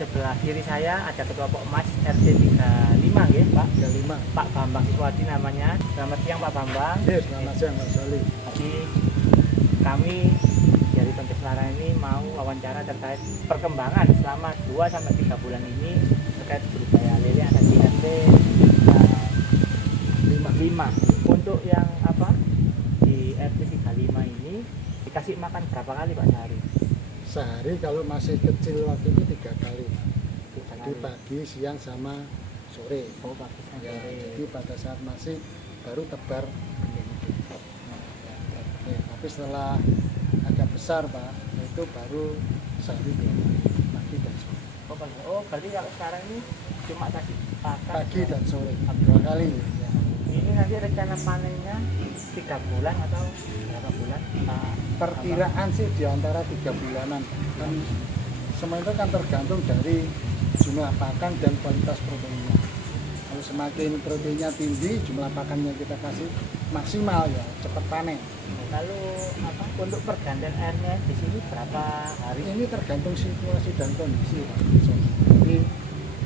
sebelah kiri saya ada Ketua Pokmas RT 35 ya Pak. 35. Pak Bambang Siswadi namanya. Selamat siang Pak Bambang. Selamat siang Pak Soli. Jadi kami dari Pengeslaran ini mau wawancara terkait perkembangan selama 2-3 bulan ini terkait budidaya lele yang ada di RT 5. Untuk yang di RT 35 ini dikasih makan berapa kali Pak sehari? Sehari kalau masih kecil waktu itu 3 kali. Jadi kali. pagi, siang sama sore. Oh, pagi siang Ya, sore. jadi pada saat masih baru tebar benih itu. Ya, tapi setelah agak besar Pak, itu baru sehari 2 kali, pagi dan sore. Oh, berarti kalau sekarang ini cuma kasih pakan Pagi dan sore 2 kali. ya. Ini nanti rencana panennya 3 bulan atau berapa bulan? Perkiraan sih di antara 3 bulanan. Kan semua itu kan tergantung dari jumlah pakan dan kualitas proteinnya. Kalau semakin proteinnya tinggi, jumlah pakan yang kita kasih maksimal ya cepat panen. Lalu untuk pergantian airnya di sini berapa hari? Ini tergantung situasi dan kondisi Pak. Jadi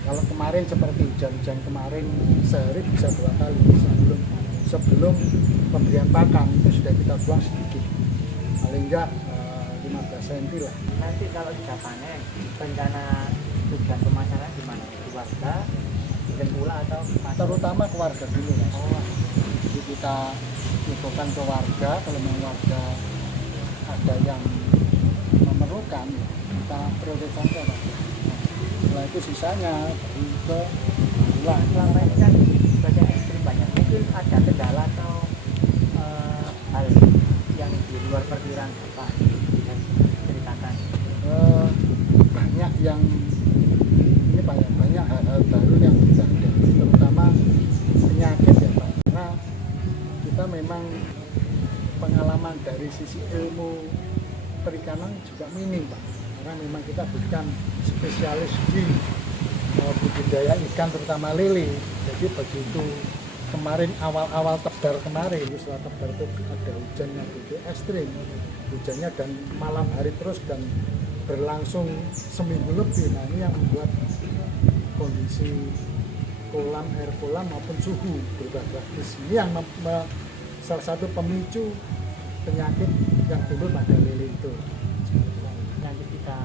kalau kemarin seperti hujan-hujan kemarin sehari bisa 2 kali sebelum pemberian pakan itu sudah kita buang sedikit, paling enggak 15 cm lah. Nanti kalau sudah panen, rencana tujuan pemasaran di mana? Di warga, di pula atau pasar? Terutama ke warga dulu Mas. Oh, Jadi kita infokan ke warga, kalau memang warga ada yang memerlukan, kita prioritaskan ke warga. Setelah itu sisanya baru ke bulan. selama ini kan cuaca ekstrim banyak. Mungkin ada kendala atau hal yang di luar perkiraan Pak bisa ceritakan? Banyak yang ini Pak ya, banyak hal-hal baru yang kita hadapi, terutama penyakit ya Pak, karena kita memang pengalaman dari sisi ilmu perikanan juga minim Pak, karena memang kita bukan spesialis di budidaya ikan terutama lele. Jadi begitu kemarin awal-awal tebar kemarin, setelah tebar itu ada hujan yang begitu ekstrim, hujannya dan malam hari terus dan berlangsung seminggu lebih. Nah ini yang membuat kondisi kolam, air kolam maupun suhu berubah drastis. Ini yang salah satu pemicu penyakit yang timbul pada lele itu. Nanti kita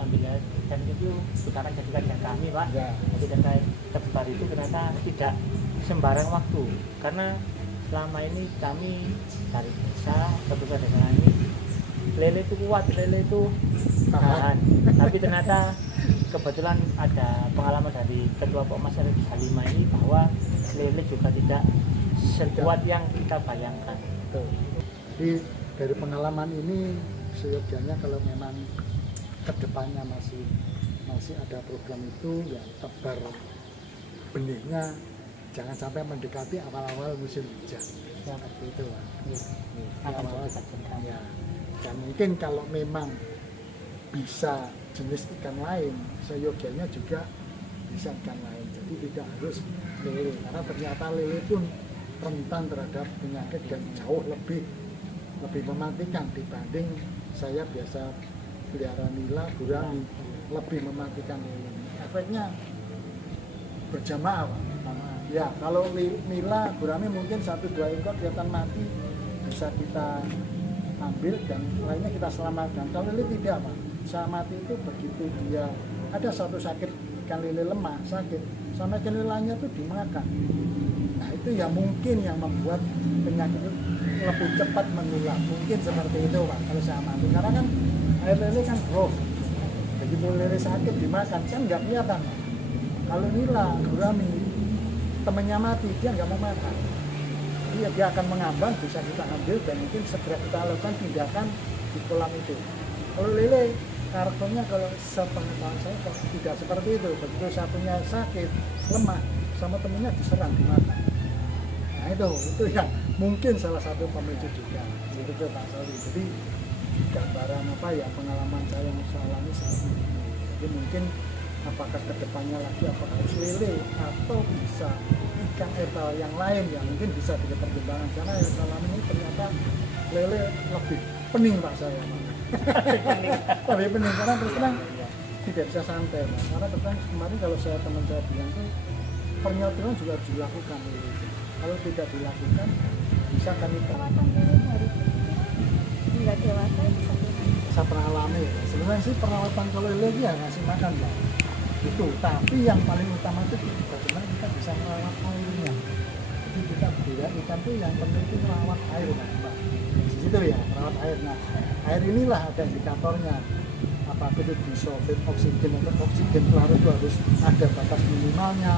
sambil lihat dan itu putaran jadikan yang kami Pak. Ya. Jadi terkait tebar itu ternyata tidak sembarang waktu, karena selama ini kami dari desa kebetulan desa ini lele itu kuat, lele itu tahan. Tapi ternyata kebetulan ada pengalaman dari Ketua Pokmas RT 35 ini bahwa lele juga tidak sekuat yang kita bayangkan. Betul. Jadi dari pengalaman ini seyogianya kalau memang kedepannya masih ada program itu ya tebar benihnya jangan sampai mendekati awal-awal musim hujan seperti itu Pak. Awal-awal ya. Dan mungkin kalau memang bisa jenis ikan lain seyogianya juga bisa ikan lain, jadi tidak harus lele, karena ternyata lele pun rentan terhadap penyakit dan jauh lebih mematikan dibanding saya biasa pelihara nila, gurami, lebih mematikan lele. Efeknya berjamaah Pak. Ya, kalau nila, gurami mungkin 1-2 ekor kelihatan mati bisa kita ambil dan lainnya kita selamatkan. Kalau lele tidak Pak, bisa mati itu begitu dia ada satu sakit ikan lele lemah sakit, sama ikan lele lainnya itu dimakan. Nah itu ya mungkin yang membuat penyakit itu lebih cepat menular. Mungkin seperti itu Pak kalau saya amati. Karena kan air lele kan growth, begitu lele sakit dimakan kan nggak kelihatan Pak. Kalau nila, gurami temannya mati, dia nggak mau makan. Dia akan mengambang, bisa kita ambil dan mungkin segera kita lakukan tindakan di kolam itu. Kalau lele, karakternya kalau sepengetahuan saya tidak seperti itu. Begitu satunya sakit, lemah, sama temennya diserang, dimakan. Nah itu yang mungkin salah satu pemicu juga. Itu Pak Soli. Jadi gambaran pengalaman saya yang saya alami saat ini. Jadi mungkin apakah kedepannya lagi apakah harus lele atau bisa ikan etal yang lain yang mungkin bisa jadi pertimbangan, karena yang selama ini ternyata lele lebih pening Pak saya lebih pening karena terus terang tidak bisa santai Mas. Karena terus kemarin kalau teman saya bilang tuh penyedotan juga harus dilakukan gitu. Kalau tidak dilakukan bisa kami Perawatan lele dari kecil hingga dewasa itu bagaimana? saya pernah alami ya. Sebenarnya sih perawatan kalau lele ya ngasih makan ya itu, tapi yang paling utama itu bagaimana kita bisa merawat airnya. Jadi kita budidaya ikan tuh yang penting itu merawat air Pak. Di situ ya merawat air. Nah air inilah ada indikatornya, apakah itu disulfit oksigen atau oksigen itu harus ada batas minimalnya,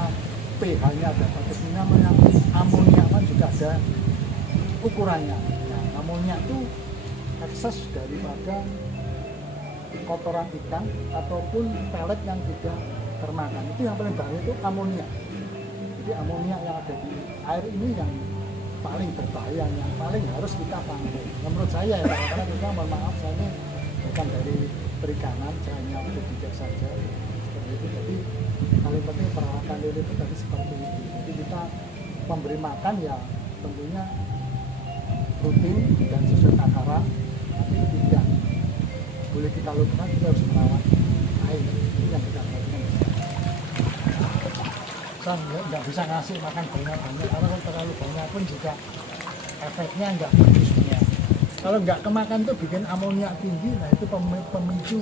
pH-nya ada batas minimalnya, amonia kan juga ada ukurannya. Nah amonia itu ekses daripada kotoran ikan ataupun pelet yang tidak termakan, itu yang paling bahaya itu amonia. Jadi amonia yang ada di air ini yang paling berbahaya, yang paling harus kita pantau. Menurut saya ya, karena kita mohon maaf saya ini bukan dari perikanan, saya hanya untuk bijak saja seperti itu. Jadi paling penting perawatan lele itu tadi seperti itu. Jadi kita memberi makan ya tentunya rutin dan sesuai takaran, tapi tidak boleh kita lupakan, kita harus merawat air. Itu yang kita lakukan. Kan nggak bisa ngasih makan banyak-banyak, karena kalau terlalu banyak pun juga efeknya nggak bagus punya. Kalau nggak kemakan itu bikin amonia tinggi, nah itu pemicu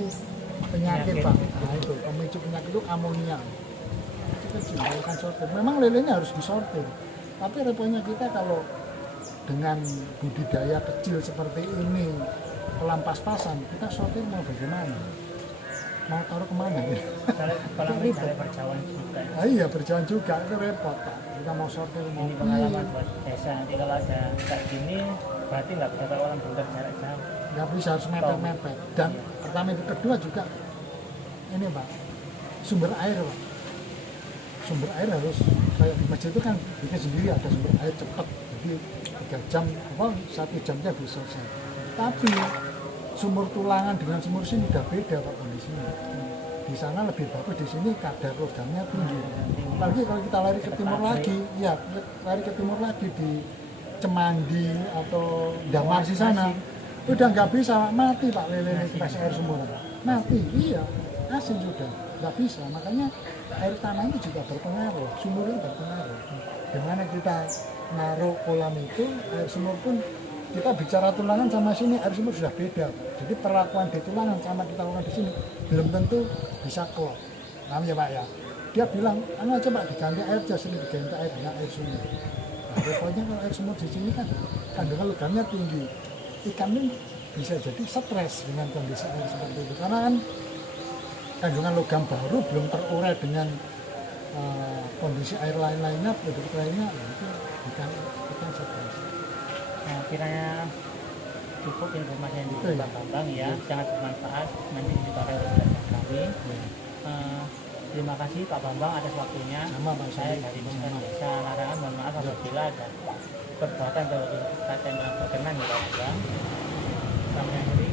penyakit Pak. Nah itu pemicu penyakit itu amonia. Kita jumlahkan sortir. Memang lelenya harus disortir, tapi repotnya kita kalau dengan budidaya kecil seperti ini pelampas-pasan, kita sortir mau bagaimana? Mau taruh kemana ya? Kalau misalnya berjalan juga. Ah, iya berjalan juga, itu repot Pak. Kita mau sortir mau Ini pengalaman buat desa. Nanti kalau ada kayak gini, berarti nggak bisa kalau orang bentar jarak jauh. nggak bisa, harus mepet-mepet. Dan pertama itu kedua juga ini Pak, sumber air Pak. Sumber air harus kayak di masjid itu kan bikin sendiri ada sumber air cepat. Jadi 3 jam apa 1 jamnya bisa selesai. Tapi sumur tulangan dengan sumur sini udah beda Pak kondisinya. Di sana lebih bagus, di sini kadar logamnya tinggi. Apalagi kalau kita lari ke timur lagi, ya lari ke timur lagi di Cemandi atau Damar di sana, udah nggak bisa, mati Pak lele pas air sumur. Mati, iya, asin sudah, nggak bisa. Makanya air tanah ini juga berpengaruh, sumur ini berpengaruh. Dimana kita naruh kolam itu, air sumur pun kita bicara tulangan sama sini air sumur sudah beda. Jadi perlakuan di tulangan sama kita lakukan di sini belum tentu bisa klop. Paham ya Pak ya? Dia bilang, anu aja Pak diganti air jas, ini diganti air sumur. Nah, pokoknya kalau air sumur di sini kan kandungan logamnya tinggi. Ikan ini bisa jadi stres dengan kondisi air seperti itu. Karena kan kandungan logam baru belum terurai dengan kondisi air lain-lainnya, produk lainnya, nah, itu ikan stres. Nah, kiranya cukup informasi yang diberikan Pak Bambang ya, sangat bermanfaat. Nanti dipakai oleh kami. Terima kasih Pak Bambang atas waktunya. Sama Pak Saya dari Pemerintah Desa Larangan, mohon maaf apabila ada perbuatan atau kata yang berkenan ya Pak Bambang. Sampai akhiri.